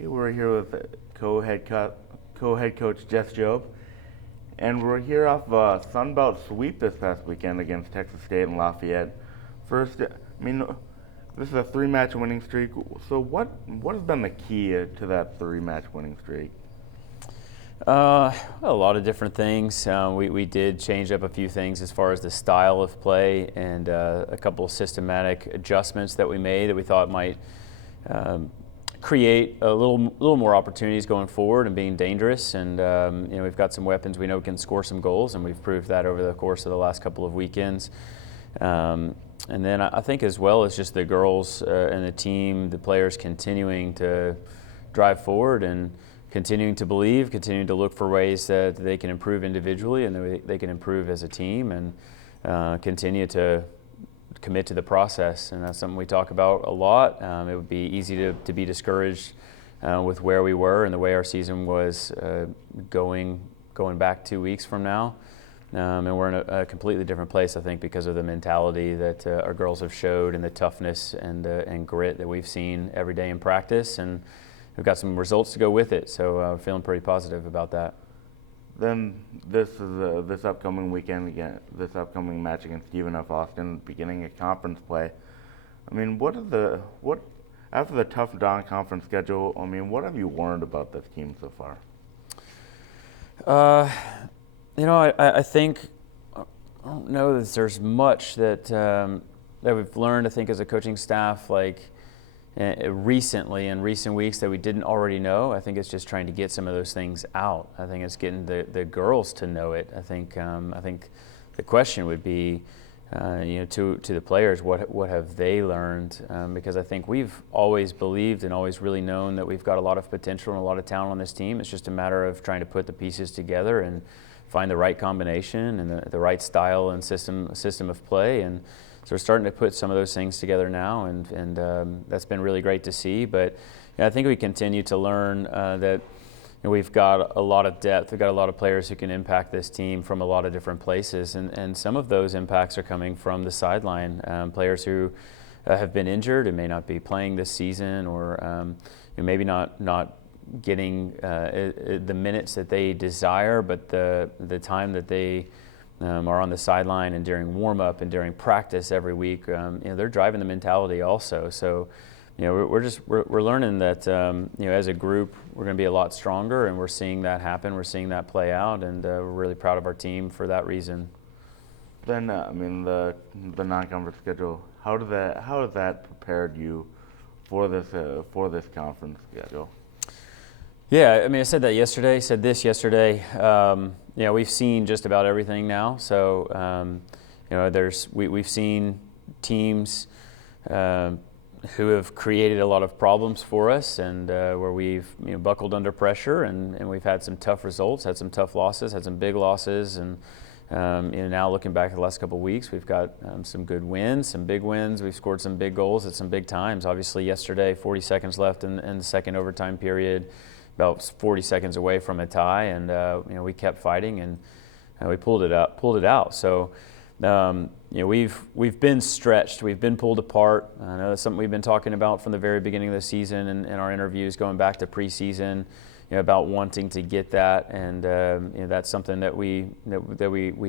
We're here with co-head coach Jess Jobe, and we're here off a Sunbelt sweep this past weekend against Texas State and Lafayette. First, this is a three-match winning streak. So what has been the key to that three-match winning streak? A lot of different things. We did change up a few things as far as the style of play and a couple of systematic adjustments that we made that we thought might create a little more opportunities going forward and being dangerous. And we've got some weapons we know can score some goals, and we've proved that over the course of the last couple of weekends. And then I think as well as just the girls and the team, the players continuing to drive forward and continuing to believe, continuing to look for ways that they can improve individually and that they can improve as a team, and continue to commit to the process. And that's something we talk about a lot. It would be easy to be discouraged with where we were and the way our season was going back 2 weeks from now. And we're in a completely different place, I think, because of the mentality that our girls have showed and the toughness and grit that we've seen every day in practice. And we've got some results to go with it, so we're feeling pretty positive about that. Then this upcoming weekend again, this upcoming match against Stephen F. Austin, beginning of conference play. After the tough non-conference schedule, what have you learned about this team so far? I think I don't know that there's much that we've learned. I think as a coaching staff, recently in recent weeks that we didn't already know. I think it's just trying to get some of those things out. I think it's getting the girls to know it. I think the question would be, to the players, what have they learned? Because I think we've always believed and always really known that we've got a lot of potential and a lot of talent on this team. It's just a matter of trying to put the pieces together and find the right combination and the right style and system of play. And so we're starting to put some of those things together now, and that's been really great to see. But I think we continue to learn that we've got a lot of depth. We've got a lot of players who can impact this team from a lot of different places, and some of those impacts are coming from the sideline. Players who have been injured and may not be playing this season, or maybe not getting the minutes that they desire, but the time that they are on the sideline and during warm-up and during practice every week, they're driving the mentality also. So, we're learning that as a group we're going to be a lot stronger, and we're seeing that happen. We're seeing that play out, and we're really proud of our team for that reason. Then, the non-conference schedule. How has that prepared you for this conference schedule? Yeah, I said that yesterday. Said this yesterday. We've seen just about everything now. So, we've seen teams who have created a lot of problems for us, and where we've buckled under pressure, and we've had some tough results, had some tough losses, had some big losses, and now looking back at the last couple of weeks, we've got some good wins, some big wins. We've scored some big goals at some big times. Obviously, yesterday, 40 seconds left in the second overtime period, about 40 seconds away from a tie, and we kept fighting, and we pulled it out. So we've been stretched, we've been pulled apart. I know that's something we've been talking about from the very beginning of the season, and in our interviews going back to preseason, about wanting to get that, and that's something that we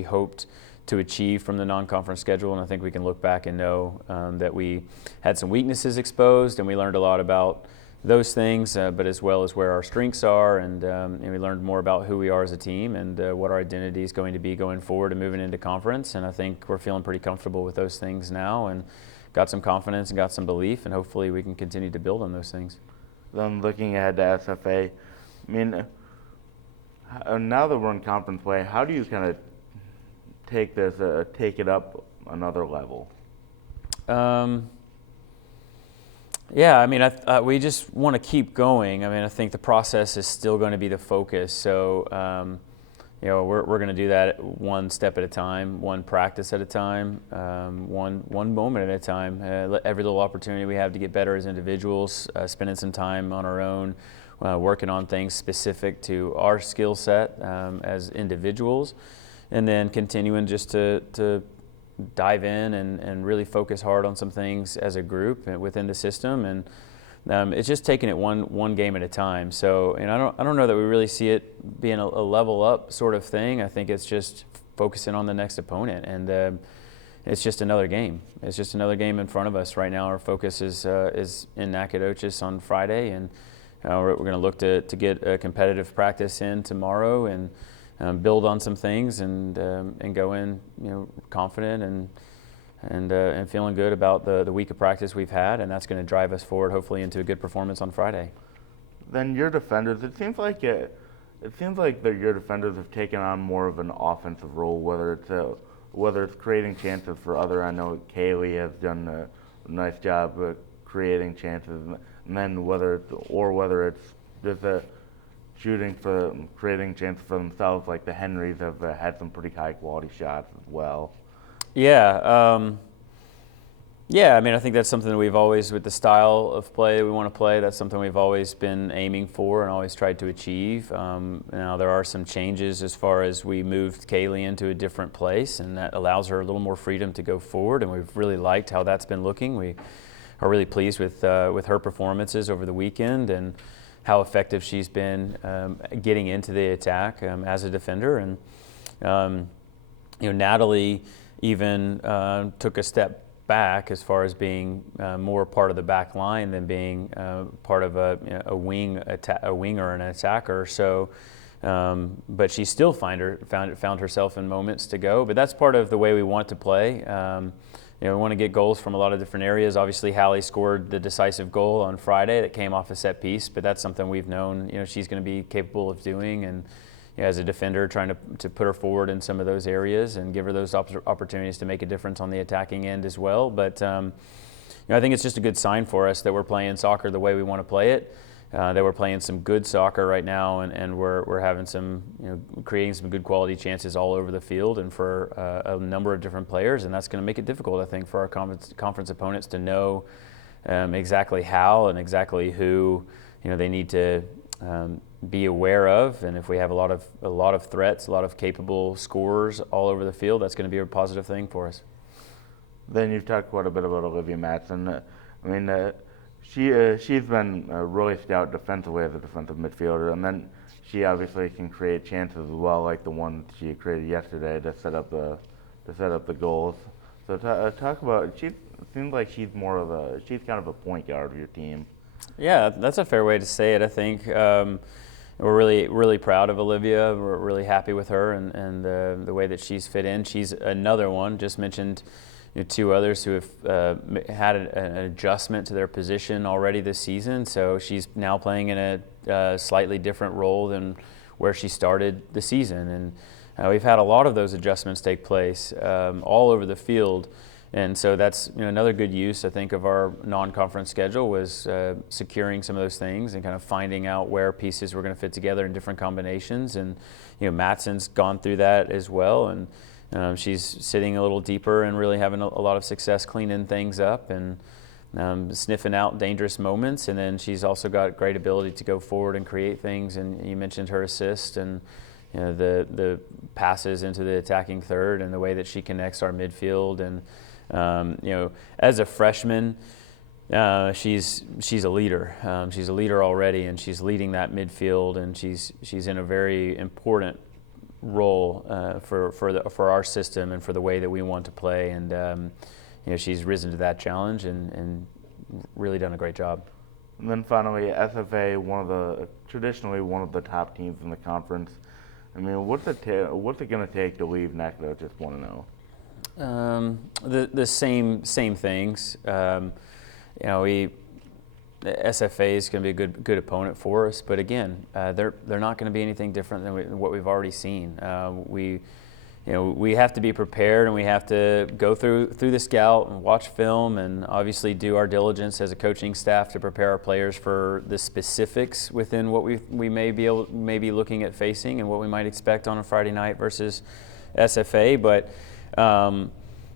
hoped to achieve from the non-conference schedule. And I think we can look back and know that we had some weaknesses exposed, and we learned a lot about those things, but as well as where our strengths are, and we learned more about who we are as a team and what our identity is going to be going forward and moving into conference. And I think we're feeling pretty comfortable with those things now, and got some confidence and got some belief, and hopefully we can continue to build on those things. Then looking ahead to SFA, now that we're in conference play, how do you kind of take it up another level? We just want to keep going. I think the process is still going to be the focus. So, we're going to do that one step at a time, one practice at a time, one moment at a time. Every little opportunity we have to get better as individuals, spending some time on our own, working on things specific to our skill set as individuals, and then continuing just to dive in and really focus hard on some things as a group within the system. And it's just taking it one game at a time. So, and I don't know that we really see it being a level up sort of thing. I think it's just focusing on the next opponent, and it's just another game. It's just another game in front of us right now. Our focus is in Nacogdoches on Friday, and we're going to look to get a competitive practice in tomorrow, and build on some things, and go in, confident and feeling good about the week of practice we've had, and that's going to drive us forward, hopefully, into a good performance on Friday. Then your defenders, it seems like that your defenders have taken on more of an offensive role, whether it's creating chances for other. I know Kaylee has done a nice job of creating chances, and then whether it's just creating chances for themselves, like the Henrys have had some pretty high quality shots as well. Yeah, yeah. I mean, I think that's something that we've always, with the style of play that we want to play, that's something we've always been aiming for and always tried to achieve. Now there are some changes as far as we moved Kaylee into a different place, and that allows her a little more freedom to go forward, and we've really liked how that's been looking. We are really pleased with her performances over the weekend and how effective she's been getting into the attack as a defender. And Natalie even took a step back as far as being more part of the back line than being part of a winger and an attacker. So, but she still found herself in moments to go. But that's part of the way we want to play. We want to get goals from a lot of different areas. Obviously, Hallie scored the decisive goal on Friday that came off a set piece, but that's something we've known she's going to be capable of doing. And as a defender, trying to put her forward in some of those areas and give her those opportunities to make a difference on the attacking end as well. But I think it's just a good sign for us that we're playing soccer the way we want to play it, that we're playing some good soccer right now, and we're having some, creating some good quality chances all over the field and for a number of different players, and that's going to make it difficult, I think, for our conference opponents to know exactly how and exactly who they need to be aware of. And if we have a lot of threats, a lot of capable scorers all over the field, that's going to be a positive thing for us. Then you've talked quite a bit about Olivia Matson. She's been really stout defensively as a defensive midfielder, and then she obviously can create chances as well, like the one she created yesterday to set up the goals. So talk about. It seems like she's kind of a point guard of your team. Yeah, that's a fair way to say it. I think we're really proud of Olivia. We're really happy with her and the way that she's fit in. She's another one. Just mentioned two others who have had an adjustment to their position already this season. So she's now playing in a slightly different role than where she started the season. And we've had a lot of those adjustments take place all over the field. And so that's another good use, I think, of our non-conference schedule was securing some of those things and kind of finding out where pieces were going to fit together in different combinations. And Matson's gone through that as well, and she's sitting a little deeper and really having a lot of success cleaning things up and sniffing out dangerous moments. And then she's also got great ability to go forward and create things. And you mentioned her assist and the passes into the attacking third and the way that she connects our midfield. And as a freshman, she's a leader. She's a leader already, and she's leading that midfield, and she's in a very important role for our system and for the way that we want to play. And she's risen to that challenge and really done a great job. And then finally, SFA, traditionally one of the top teams in the conference. I mean, what's it going to take to leave Nacogdoches 1-0? The same things. The SFA is going to be a good opponent for us, but again, they're not going to be anything different than what we've already seen. We have to be prepared, and we have to go through the scout and watch film, and obviously do our diligence as a coaching staff to prepare our players for the specifics within what we may be looking at facing and what we might expect on a Friday night versus SFA, but.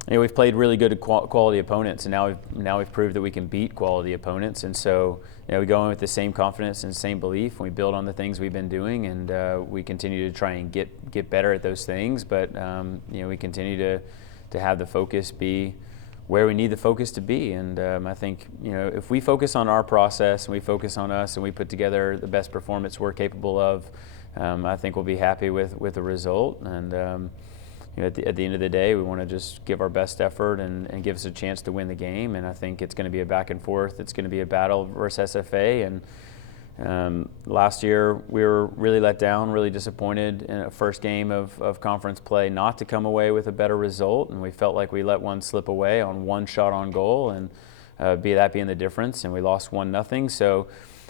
We've played really good quality opponents, and now we've proved that we can beat quality opponents. And so we go in with the same confidence and the same belief, and we build on the things we've been doing, and we continue to try and get better at those things. But we continue to have the focus be where we need the focus to be. And I think, if we focus on our process and we focus on us and we put together the best performance we're capable of, I think we'll be happy with the result. And at the end of the day, we want to just give our best effort and give us a chance to win the game. And I think it's going to be a back and forth. It's going to be a battle versus SFA. And last year, we were really let down, really disappointed in a first game of conference play not to come away with a better result. And we felt like we let one slip away on one shot on goal, and that being the difference. And we lost 1-0. So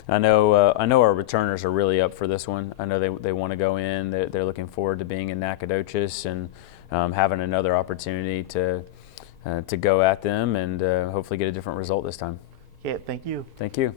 I know our returners are really up for this one. I know they want to go in. They're looking forward to being in Nacogdoches and having another opportunity to go at them and hopefully get a different result this time. Yeah, thank you. Thank you.